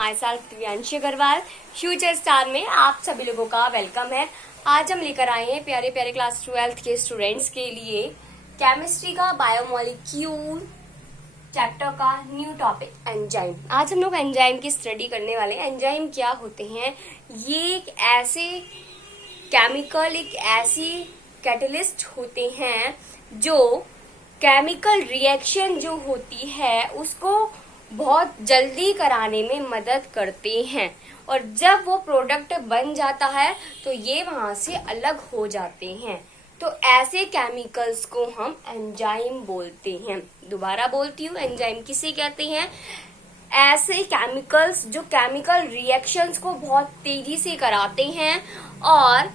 My self Divyanshi Agrawal future star में आप सभी लोगों का वेलकम है। आज हम लेकर आए हैं प्यारे प्यारे क्लास 12th के स्टूडेंट्स के लिए केमिस्ट्री का बायोमोलिक्यूल चैप्टर का न्यू टॉपिक एंजाइम। आज हम लोग एंजाइम की स्टडी करने वाले हैं। एंजाइम क्या होते हैं? ये एक ऐसे केमिकल, एक ऐसी कैटलिस्ट होते हैं जो केमिकल रिएक्शन जो होती है उसको बहुत जल्दी कराने में मदद करते हैं, और जब वो प्रोडक्ट बन जाता है तो ये वहां से अलग हो जाते हैं। तो ऐसे केमिकल्स को हम एंजाइम बोलते हैं। दोबारा बोलती हूँ, एंजाइम किसे कहते हैं? ऐसे केमिकल्स जो केमिकल रिएक्शंस को बहुत तेजी से कराते हैं, और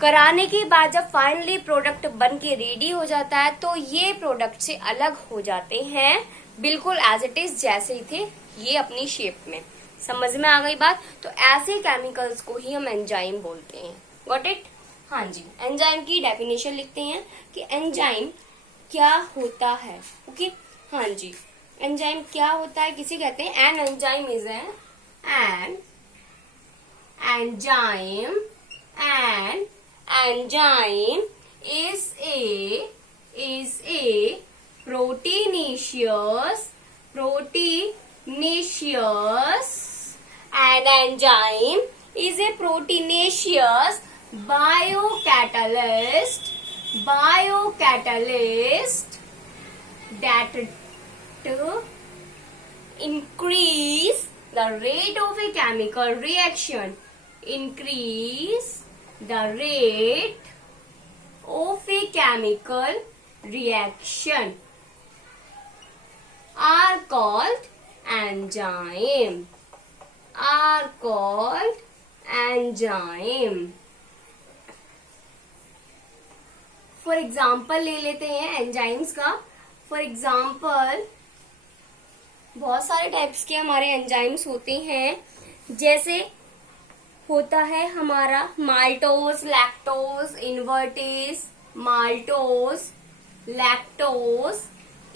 कराने के बाद जब फाइनली प्रोडक्ट बन के रेडी हो जाता है तो ये प्रोडक्ट से अलग हो जाते हैं, बिल्कुल एज इट इज जैसे ही थे ये अपनी शेप में। समझ में आ गई बात? तो ऐसे केमिकल्स को ही हम एंजाइम बोलते हैं। Got it? हाँ जी। एंजाइम की डेफिनेशन लिखते हैं कि एंजाइम क्या होता है। ओके, हाँ जी। एंजाइम क्या होता है, किसे कहते हैं? An enzyme is an enzyme and enzyme is a proteinaceous an enzyme is a proteinaceous biocatalyst that increase the rate of a chemical reaction. Increase the rate of a chemical reaction are called enzyme. For example ले लेते हैं enzymes का। For example बहुत सारे types के हमारे enzymes होते हैं, जैसे होता है हमारा maltose, lactose, invertase, maltose, lactose,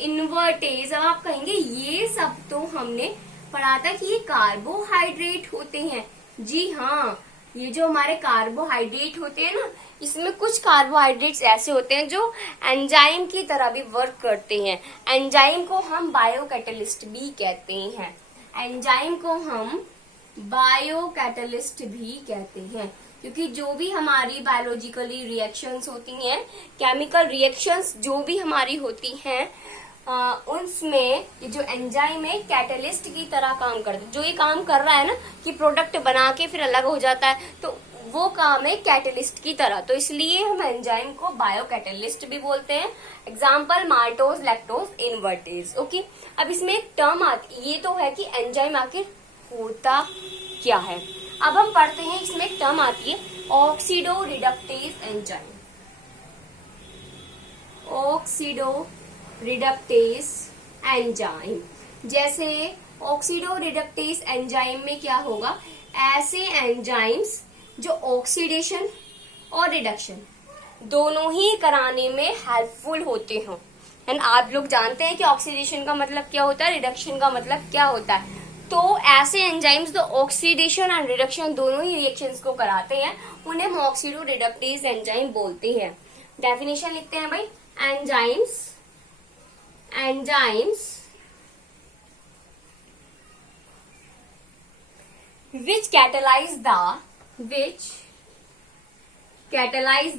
invertase. अब आप कहेंगे ये सब तो हमने पढ़ा था कि ये कार्बोहाइड्रेट होते हैं। जी हाँ, ये जो हमारे कार्बोहाइड्रेट होते हैं ना, इसमें कुछ कार्बोहाइड्रेट्स ऐसे होते हैं जो एंजाइम की तरह भी वर्क करते हैं। एंजाइम को हम बायोकैटलिस्ट भी कहते हैं। एंजाइम को हम बायोकैटलिस्ट भी कहते हैं, क्योंकि जो भी हमारी बायोलॉजिकली रिएक्शंस होती हैं, केमिकल रिएक्शंस जो भी हमारी होती हैं, उनमें ये जो एंजाइम है कैटलिस्ट की तरह काम करता है। जो ये काम कर रहा है ना कि प्रोडक्ट बना के फिर अलग हो जाता है, तो वो काम है कैटलिस्ट की तरह। तो इसलिए हम एंजाइम को बायोकैटलिस्ट भी बोलते हैं। Example maltose, lactose, invertase. Okay, अब इसमें एक टर्म आती, ये तो है कि एंजाइम आखिर होता क्या है। अब हम पढ़ते हैं, इसमें एक टर्म आती है oxido reductase enzyme. Oxido reductase enzyme, जैसे ऑक्सीडो रिडक्टेज एंजाइम में क्या होगा? ऐसे एंजाइम्स जो ऑक्सीडेशन और रिडक्शन दोनों ही कराने में हेल्पफुल होते हैं। एंड आप लोग जानते हैं कि ऑक्सीडेशन का मतलब क्या होता है, रिडक्शन का मतलब क्या होता है। तो ऐसे एंजाइम्स जो ऑक्सीडेशन एंड रिडक्शन दोनों ही रिएक्शंस को कराते हैं, उन्हें हम ऑक्सीडो रिडक्टेज एंजाइम बोलते हैं। डेफिनेशन लिखते हैं भाई। Enzymes which catalyze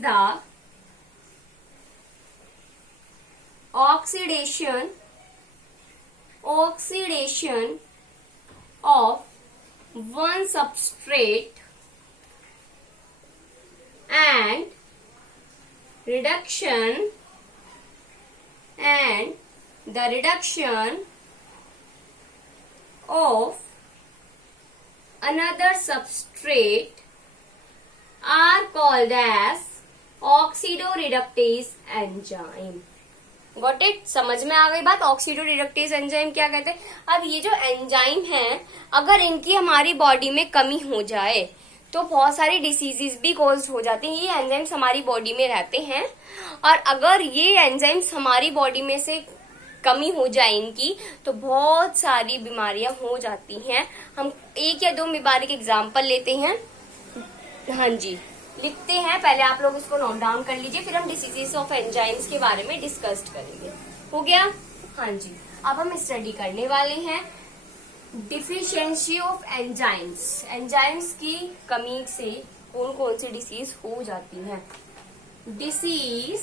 the oxidation of one substrate and the reduction of another substrate are called as oxidoreductase enzyme. Got it? समझ में आ गई बात? ऑक्सीडो रिडक्टेज एंजाइम क्या कहते हैं? अब ये जो एंजाइम है, अगर इनकी हमारी बॉडी में कमी हो जाए तो बहुत सारी डिसीजेस भी कॉज हो जाती हैं। ये एंजाइम्स हमारी बॉडी में रहते हैं, और अगर ये एंजाइम्स हमारी बॉडी में से कमी हो जाए इनकी तो बहुत सारी बीमारियां हो जाती हैं। हम एक या दो बीमारी के एग्जाम्पल लेते हैं। हाँ जी, लिखते हैं, पहले आप लोग इसको नोट डाउन कर लीजिए, फिर हम डिसीजेस ऑफ एंजाइम्स के बारे में डिस्कस करेंगे। हो गया? हाँ जी, अब हम स्टडी करने वाले हैं डिफिशियंसी ऑफ एंजाइम्स। एंजाइम्स की कमी से कौन कौन सी डिसीज हो जाती हैं। Disease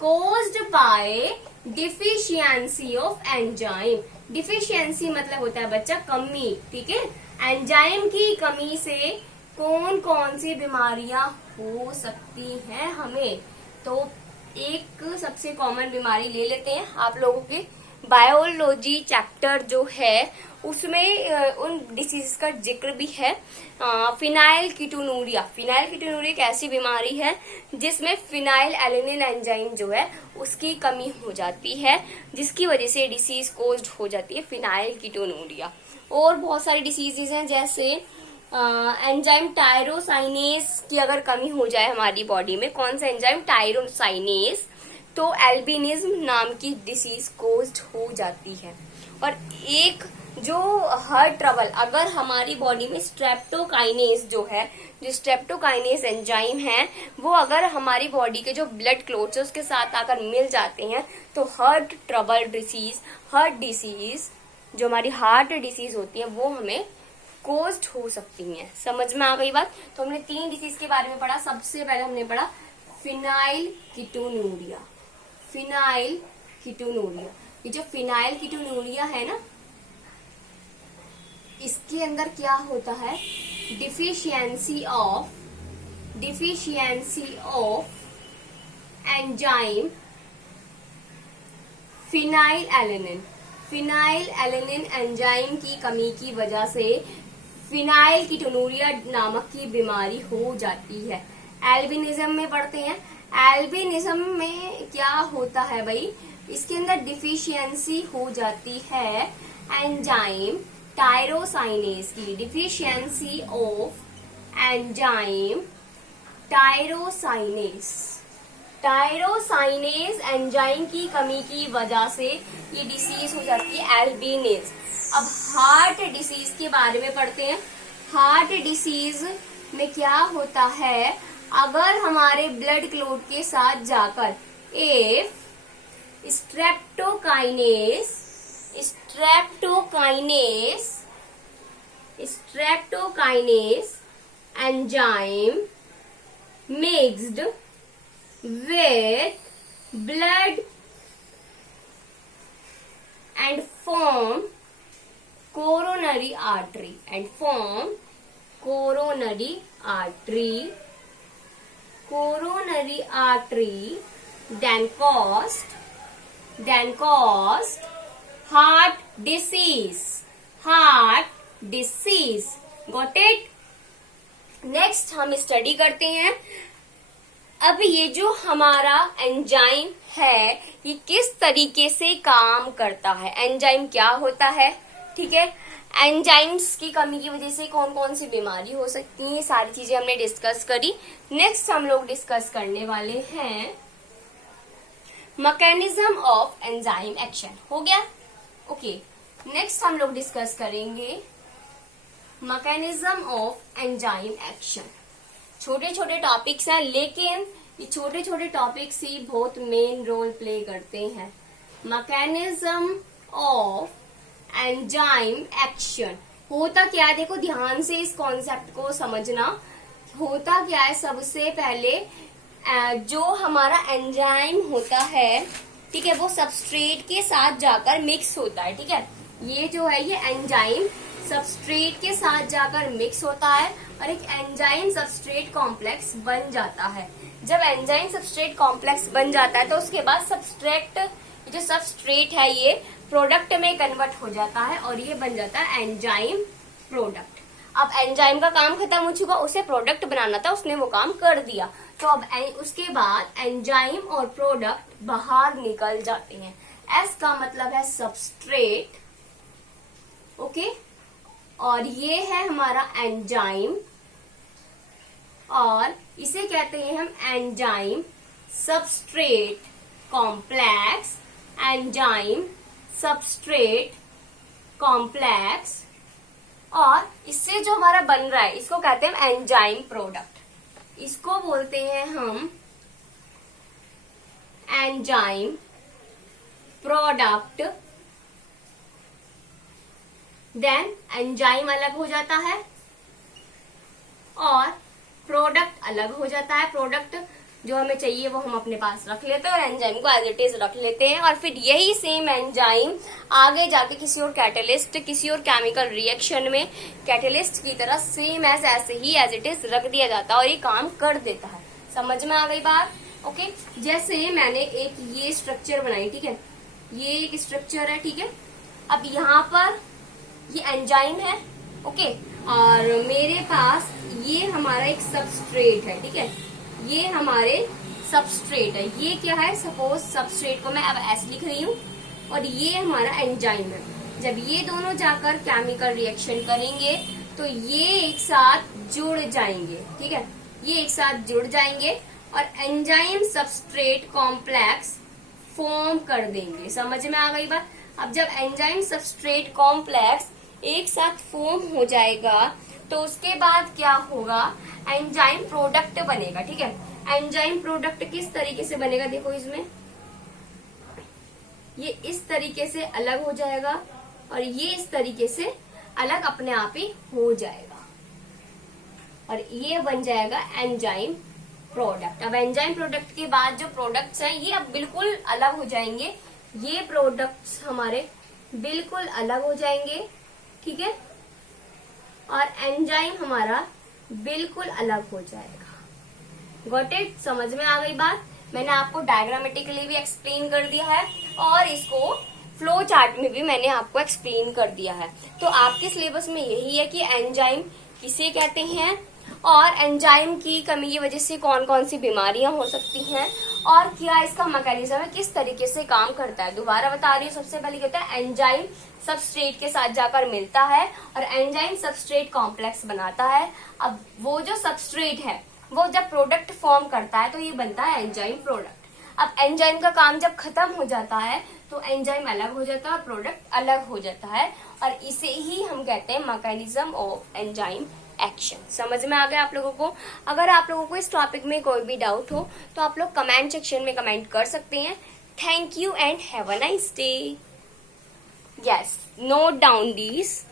caused by deficiency of enzyme. Deficiency मतलब होता है बच्चा कमी, ठीक है। एंजाइम की कमी से कौन कौन सी बीमारियां हो सकती हैं हमें। तो एक सबसे कॉमन बीमारी ले लेते हैं। आप लोगों के बायोलॉजी चैप्टर जो है उसमें उन डिसीज का जिक्र भी है। Phenyl ketonuria. फिनाइल कीटोनूरिया एक ऐसी बीमारी है जिसमें फिनाइल एलेनिन एंजाइम जो है उसकी कमी हो जाती है, जिसकी वजह से डिसीज कोज्ड हो जाती है फिनाइल कीटोनूरिया। और बहुत सारी डिसीजेज हैं, जैसे एंजाइम टायरोसाइनेस की अगर कमी हो जाए हमारी बॉडी में, कौन सा एंजाइम, टायरोसाइनेस, तो एल्बिनिज्म नाम की डिसीज कोज्ड हो जाती है। और एक जो हार्ट ट्रबल, अगर हमारी बॉडी में स्ट्रेप्टोकाइनेस जो है, जो स्ट्रेप्टोकाइनेस एंजाइम है, वो अगर हमारी बॉडी के जो ब्लड क्लोट्स है उसके साथ आकर मिल जाते हैं तो heart trouble disease, heart disease, जो हमारी हार्ट डिसीज होती है वो हमें कोज्ड हो सकती हैं। समझ में आ गई बात? तो हमने 3 डिसीज के बारे में पढ़ा। सबसे पहले हमने पढ़ा फिनाइल कीटोनूरिया। फिनाइल कीटोनूरिया, ये जो फिनाइल कीटोनूरिया है ना, इसके अंदर क्या होता है, deficiency of enzyme phenyl alanine. Phenyl alanine enzyme की कमी की वजह से फिनाइल कीटोनूरिया नामक की बीमारी हो जाती है। एल्बिनिज्म में पढ़ते हैं। एल्बिनिज्म में क्या होता है भाई, इसके अंदर डिफिशियंसी हो जाती है एंजाइम टायरोसाइनेस की। Deficiency of enzyme tyrosinase. Tyrosinase enzyme की कमी की वजह से ये डिसीज हो जाती है एल्बिनिज। अब हार्ट डिसीज के बारे में पढ़ते हैं। हार्ट डिसीज में क्या होता है, अगर हमारे ब्लड क्लोट के साथ जाकर if streptokinase enzyme mixed with blood and form coronary artery then caused heart disease. Got it? Next हम स्टडी करते हैं। अब ये जो हमारा एंजाइम है ये किस तरीके से काम करता है। एंजाइम क्या होता है, ठीक है। एंजाइम्स की कमी की वजह से कौन कौन सी बीमारी हो सकती है, ये सारी चीजें हमने डिस्कस करी। नेक्स्ट हम लोग डिस्कस करने वाले हैं मैकेनिज्म ऑफ एंजाइम एक्शन। हो गया? ओके। नेक्स्ट हम लोग डिस्कस करेंगे मैकेनिज्म ऑफ एंजाइम एक्शन। छोटे छोटे टॉपिक्स हैं, लेकिन ये छोटे छोटे टॉपिक्स ही बहुत मेन रोल प्ले करते हैं। मैकेनिज्म ऑफ एंजाइम एक्शन होता क्या है, देखो ध्यान से इस कॉन्सेप्ट को समझना। होता क्या है, सबसे पहले जो हमारा एंजाइम होता है, ठीक है, वो सबस्ट्रेट के साथ जाकर मिक्स होता है, ठीक है। ये जो है ये एंजाइम सबस्ट्रेट के साथ जाकर मिक्स होता है और एक एंजाइम सबस्ट्रेट कॉम्प्लेक्स बन जाता है। जब एंजाइम सबस्ट्रेट कॉम्प्लेक्स बन जाता है तो उसके बाद जो सबस्ट्रेट है ये प्रोडक्ट में कन्वर्ट हो जाता है और ये बन जाता है एंजाइम प्रोडक्ट। अब एंजाइम का काम खत्म हो चुका, उसे प्रोडक्ट बनाना था, उसने वो काम कर दिया। तो अब उसके बाद एंजाइम और प्रोडक्ट बाहर निकल जाते हैं। एस का मतलब है सबस्ट्रेट, ओके, और ये है हमारा एंजाइम। और इसे कहते हैं हम enzyme substrate complex, enzyme substrate complex. और इससे जो हमारा बन रहा है इसको कहते हैं एंजाइम प्रोडक्ट, इसको बोलते हैं हम एंजाइम प्रोडक्ट। देन एंजाइम अलग हो जाता है और प्रोडक्ट अलग हो जाता है। प्रोडक्ट जो हमें चाहिए वो हम अपने पास रख लेते हैं और एंजाइम को एज इट इज रख लेते हैं, और फिर यही सेम एंजाइम आगे जाके किसी और कैटलिस्ट, किसी और केमिकल रिएक्शन में कैटलिस्ट की तरह सेम ऐसे ही एज इट इज रख दिया जाता है और ये काम कर देता है। समझ में आ गई बात? ओके, जैसे मैंने एक ये स्ट्रक्चर बनाई, ठीक है, ये एक स्ट्रक्चर है, ठीक है। अब यहाँ पर ये एंजाइम है, ओके, और मेरे पास ये हमारा एक सबस्ट्रेट है, ठीक है, ये हमारे सबस्ट्रेट है। ये क्या है? सपोज सबस्ट्रेट को मैं अब ऐसे लिख रही हूँ और ये हमारा एंजाइम है। जब ये दोनों जाकर केमिकल रिएक्शन करेंगे तो ये एक साथ जुड़ जाएंगे, ठीक है, ये एक साथ जुड़ जाएंगे और एंजाइम सबस्ट्रेट कॉम्प्लेक्स फॉर्म कर देंगे। समझ में आ गई बात? अब जब एंजाइम सबस्ट्रेट कॉम्प्लेक्स एक साथ फॉर्म हो जाएगा तो उसके बाद क्या होगा? एंजाइम प्रोडक्ट बनेगा, ठीक है। एंजाइम प्रोडक्ट किस तरीके से बनेगा? देखो, इसमें ये इस तरीके से अलग हो जाएगा और ये इस तरीके से अलग अपने आप ही हो जाएगा और ये बन जाएगा एंजाइम प्रोडक्ट। अब एंजाइम प्रोडक्ट के बाद जो प्रोडक्ट्स हैं ये अब बिल्कुल अलग हो जाएंगे, ये प्रोडक्ट्स हमारे बिल्कुल अलग हो जाएंगे, ठीक है, और एंजाइम हमारा बिल्कुल अलग हो जाएगा। Got it? समझ में आ गई बात? मैंने आपको डायग्रामेटिकली भी एक्सप्लेन कर दिया है और इसको फ्लो चार्ट में भी मैंने आपको एक्सप्लेन कर दिया है। तो आपके सिलेबस में यही है कि एंजाइम किसे कहते हैं और एंजाइम की कमी की वजह से कौन कौन सी बीमारियां हो सकती हैं और क्या इसका मैकेनिज्म है, किस तरीके से काम करता है। दोबारा बता रही हूँ, सबसे पहले कहता है एंजाइम सबस्ट्रेट के साथ जाकर मिलता है और एंजाइम सबस्ट्रेट कॉम्प्लेक्स बनाता है। अब वो जो सबस्ट्रेट है वो जब प्रोडक्ट फॉर्म करता है तो ये बनता है एंजाइम प्रोडक्ट। अब एंजाइम का काम जब खत्म हो जाता है तो एंजाइम अलग हो जाता है और प्रोडक्ट अलग हो जाता है और इसे ही हम कहते हैं मैकेनिज्म ऑफ एंजाइम एक्शन। समझ में आ गया आप लोगों को? अगर आप लोगों को इस टॉपिक में कोई भी डाउट हो तो आप लोग कमेंट सेक्शन में कमेंट कर सकते हैं। Thank you and have a nice day. Yes, note down these.